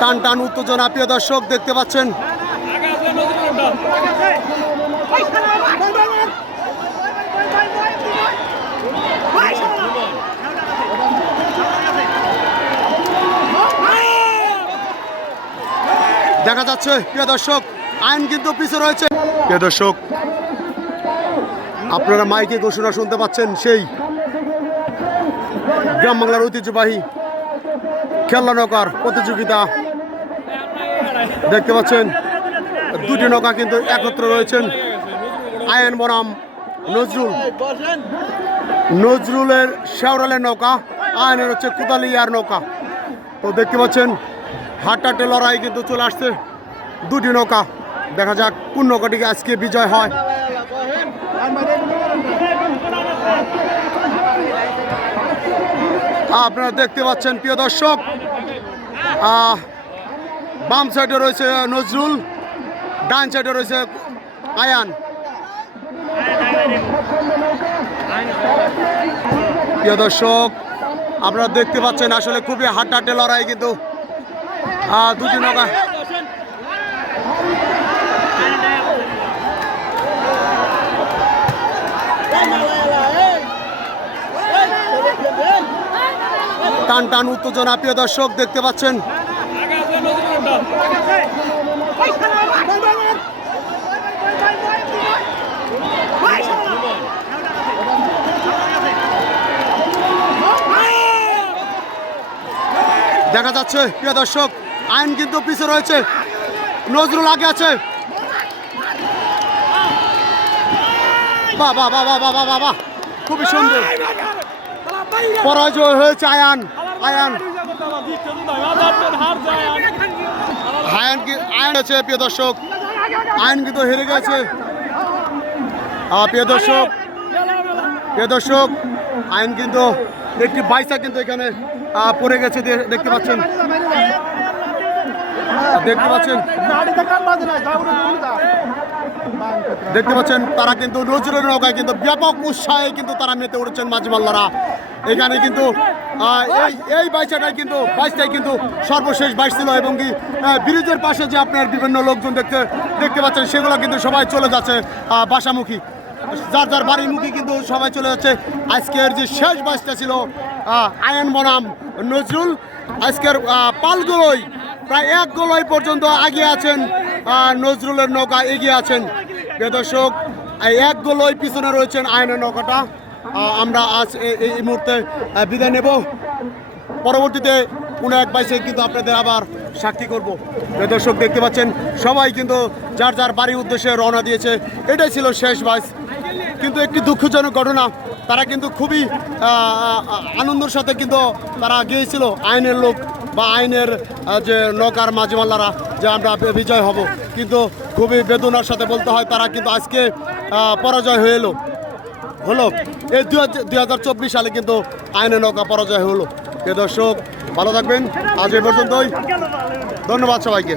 টান টান উত্তেজনা, প্রিয় দর্শক, দেখতে পাচ্ছেন। দেখা যাচ্ছে, প্রিয় দর্শক, আইন কিন্তু পিছে রয়েছে। প্রিয় দর্শক, আপনারা মাইকে ঘোষণা শুনতে পাচ্ছেন, সেই গ্রাম বাংলার ঐতিহ্যবাহী খেলনা নৌকার প্রতিযোগিতা। দেখতে পাচ্ছেন, দুটি নৌকা কিন্তু একত্র রয়েছেন। আয়ন বনাম নজরুল। নজরুলের শেওরালের নৌকা আয়নের হচ্ছে কুদালিয়ার নৌকা। তো দেখতে পাচ্ছেন হাট্টাটে লড়াই কিন্তু চলে আসছে। দুটি নৌকা, দেখা যাক কোন নৌকাটিকে আজকে বিজয় হয়। আপনারা দেখতে পাচ্ছেন, প্রিয় দর্শক। বাম সাইডে রয়েছে নজরুল, ডান সাইডে রয়েছে আয়ান। প্রিয় দর্শক, আপনারা দেখতে পাচ্ছেন আসলে খুবই হাড্ডাটে লড়াই কিন্তু দুটি নৌকা টান টান উত্তেজনা, প্রিয় দর্শক, দেখতে পাচ্ছেন। দেখা যাচ্ছে, প্রিয় দর্শক, আইন কিন্তু পিছে রয়েছে। নজরুল আগে আছে। বাবা বাবা বাবা বাবা খুবই সুন্দর। পরাজয় হয়েছে আয়ান। আয়ান। আয়ান কি আয়ান আছে, প্রিয় দর্শক। আইন কিন্তু হেরে গেছে। প্রিয় দর্শক প্রিয় দর্শক আইন কিন্তু একটি বাইসা কিন্তু এখানে পড়ে গেছে দেখতে পাচ্ছেন। দেখতে পাচ্ছেন। দেখতে পাচ্ছেন, তারা কিন্তু নজরুলের নৌকায় কিন্তু ব্যাপক উৎসাহে কিন্তু তারা মেতে উঠেছেন মাঝিমাল্লারা এখানে কিন্তু এই এই বাইচাটাই কিন্তু, বাইশটাই কিন্তু সর্বশেষ বাইশ ছিল এবং কি ব্রিজের পাশে যে আপনার বিভিন্ন লোকজন দেখতে দেখতে পাচ্ছেন, সেগুলো কিন্তু সবাই চলে যাচ্ছে বাসামুখী। যার যার বাড়িমুখী কিন্তু সবাই চলে যাচ্ছে। আজকের যে শেষ বাইশটা ছিল আয়ন বনাম নজরুল, আজকের পালগুলোই প্রায় এক গোলই পর্যন্ত এগিয়ে আছেন নজরুলের নৌকা এগিয়ে আছেন। প্রিয় দর্শক এক গোলই পিছনে রয়েছেন আয়নের নৌকাটা। আমরা আজ এই মুহূর্তে বিদায় নেব। পরবর্তীতে কোনো এক বাইসে কিন্তু আপনাদের আবার সাক্ষী করব। দর্শক, দেখতে পাচ্ছেন, সবাই কিন্তু যার যার বাড়ির উদ্দেশ্যে রওনা দিয়েছে, এটাই ছিল শেষ বাইস কিন্তু একটি দুঃখজনক ঘটনা, তারা কিন্তু খুবই আনন্দের সাথে কিন্তু তারা গিয়েছিল, আইনের লোক বা আইনের যে নৌকার মাঝিমাল্লারা, যে আমরা বিজয় হব। কিন্তু খুবই বেদনার সাথে বলতে হয়, তারা কিন্তু আজকে পরাজয় হয়ে এলো। হলো। এই দুই হাজার চব্বিশ সালে কিন্তু আইনে নৌকা পরাজয় হলো। এ দর্শক, ভালো থাকবেন। আজ এ পর্যন্তই। ধন্যবাদ সবাইকে।